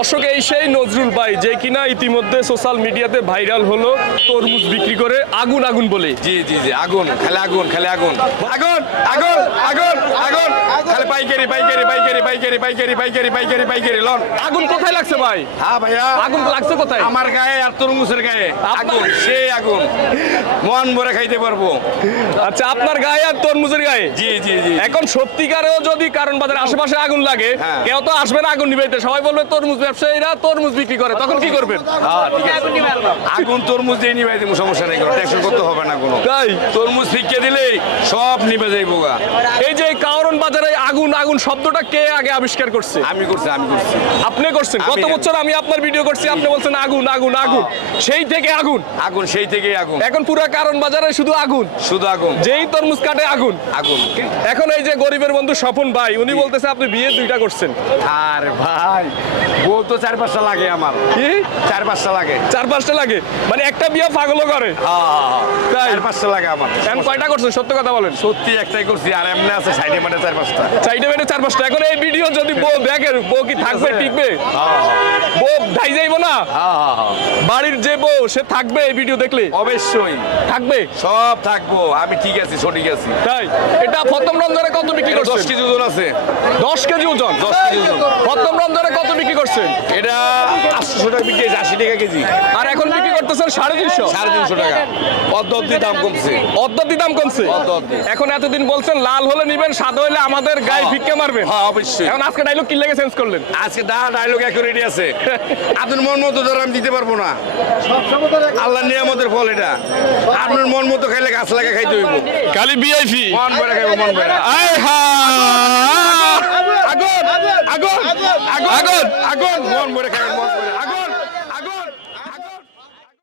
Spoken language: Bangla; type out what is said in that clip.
দর্শক এই সেই নজরুল ভাই যে কিনা ইতিমধ্যে সোশ্যাল মিডিয়াতে ভাইরাল হলো তরমুজ বিক্রি করে আগুন আগুন বলে। জি জি জি আগুন খালি আগুন খালি আগুন। আগুন আগুন আগুন আগুন খালি পাইকারি পাইকারি পাইকারি পাইকারি পাইকারি পাইকারি পাইকারি পাইকারি লন। আগুন কোথায় লাগছে ভাই? হ্যাঁ ভাইয়া। আগুন লাগছে কোথায়? আমার গায়ে আর তরমুজের গায়ে। আগুন সেই আগুন। মন ভরে খাইতে পারব। আচ্ছা আপনার গায়ে আর তরমুজের গায়ে? জি জি জি। এখন সত্যিকারেও যদি কারণ বাজার আশেপাশে আগুন লাগে হ্যাঁ। কেউ তো আসবে না আগুন নিবাইতে। সবাই বলবে তরমুজ ব্যবসায়ীরা তরমুজ বিক্রি করে তখন কি করবেন? হ্যাঁ, ঠিক আছে। আগুন তরমুজ দিয়ে নিবাই দিব সমস্যা নেই টেনশন করতে হবে না কোনো। তাই? তরমুজ ফিকে দিলেই সব নিবে যাইব এই যে আগুন আগুন শব্দটা কে আগে আবিষ্কার করছে? আমি করছি আমি করছি। আপনি করছেন? গত বছর আমি আপনার ভিডিও করছি আপনি বলছেন আগুন আগুন আগুন। সেই থেকে আগুন। আগুন সেই থেকেই আগুন। এখন পুরো কারণ বাজারে শুধু আগুন। শুধু আগুন। যেই তরমুজ কাটে আগুন। আগুন। এখন এই যে গরিবের বন্ধু স্বপন ভাই উনি বলতেছে আপনি বিয়ে দুইটা করছেন? আর ভাই বউ তো চার পাঁচটা লাগে আমার। কি? চার পাঁচটা লাগে। চার পাঁচটা লাগে? মানে একটা বিয়ে পাগলও করে। তাই? চার পাঁচটা লাগে আমার। এখন কয়টা করছেন? সত্য কথা বলেন। সত্যি একটাই করছি আর এমনি আছে সাইডে মানে চার পাঁচটা। চাইটে বেটে চার পাঁচটা এখন এই ভিডিও যদি বউ দেখে বউ কি থাকবে টিকবে? বউ ধাই যাইব না? বাড়ির যে বউ সে থাকবে এই ভিডিও দেখলে? অবশ্যই। থাকবে? সব থাকব। আমি ঠিক আছি সঠিক আছি। তাই? এটা প্রথম রমজানে কত বিক্রি করছে দশ কেজি ওজন আছে। দশ কেজি ওজন? দশ কেজি ওজন। প্রথম রমজানে বিক্রি করছেন? এটা আটশো টাকা বিক্রি হয়েছে আশি টাকা কেজি। আর এখন বিক্রি করতেছেন সাড়ে তিনশো? সাড়ে তিনশো টাকা। অর্ধ অব্দি দাম কমছে। অর্ধতি দাম কমছে? এখন এতদিন বলছেন লাল হলে নিবেন সাদা হলে আমাদের গায়ে ভিক্ষা মারবেন। হ্যাঁ অবশ্যই। এখন আজকে ডাইলগ কি লেগে চেঞ্জ করলেন? আজকে দা ডায়লগ এখন রেডি আছে। আপনার মন মতো ধর আমি দিতে পারব না। আল্লাহ নিয়ামতের ফল এটা। আপনার মন মতো খাইলে গাছ লাগা খাইতে হইব। খালি বিআইপি মন ভরে খাইবো মন ভরে। আয় হা! আগুন আগুন আগুন আগুন আগুন মন মরে খাবেন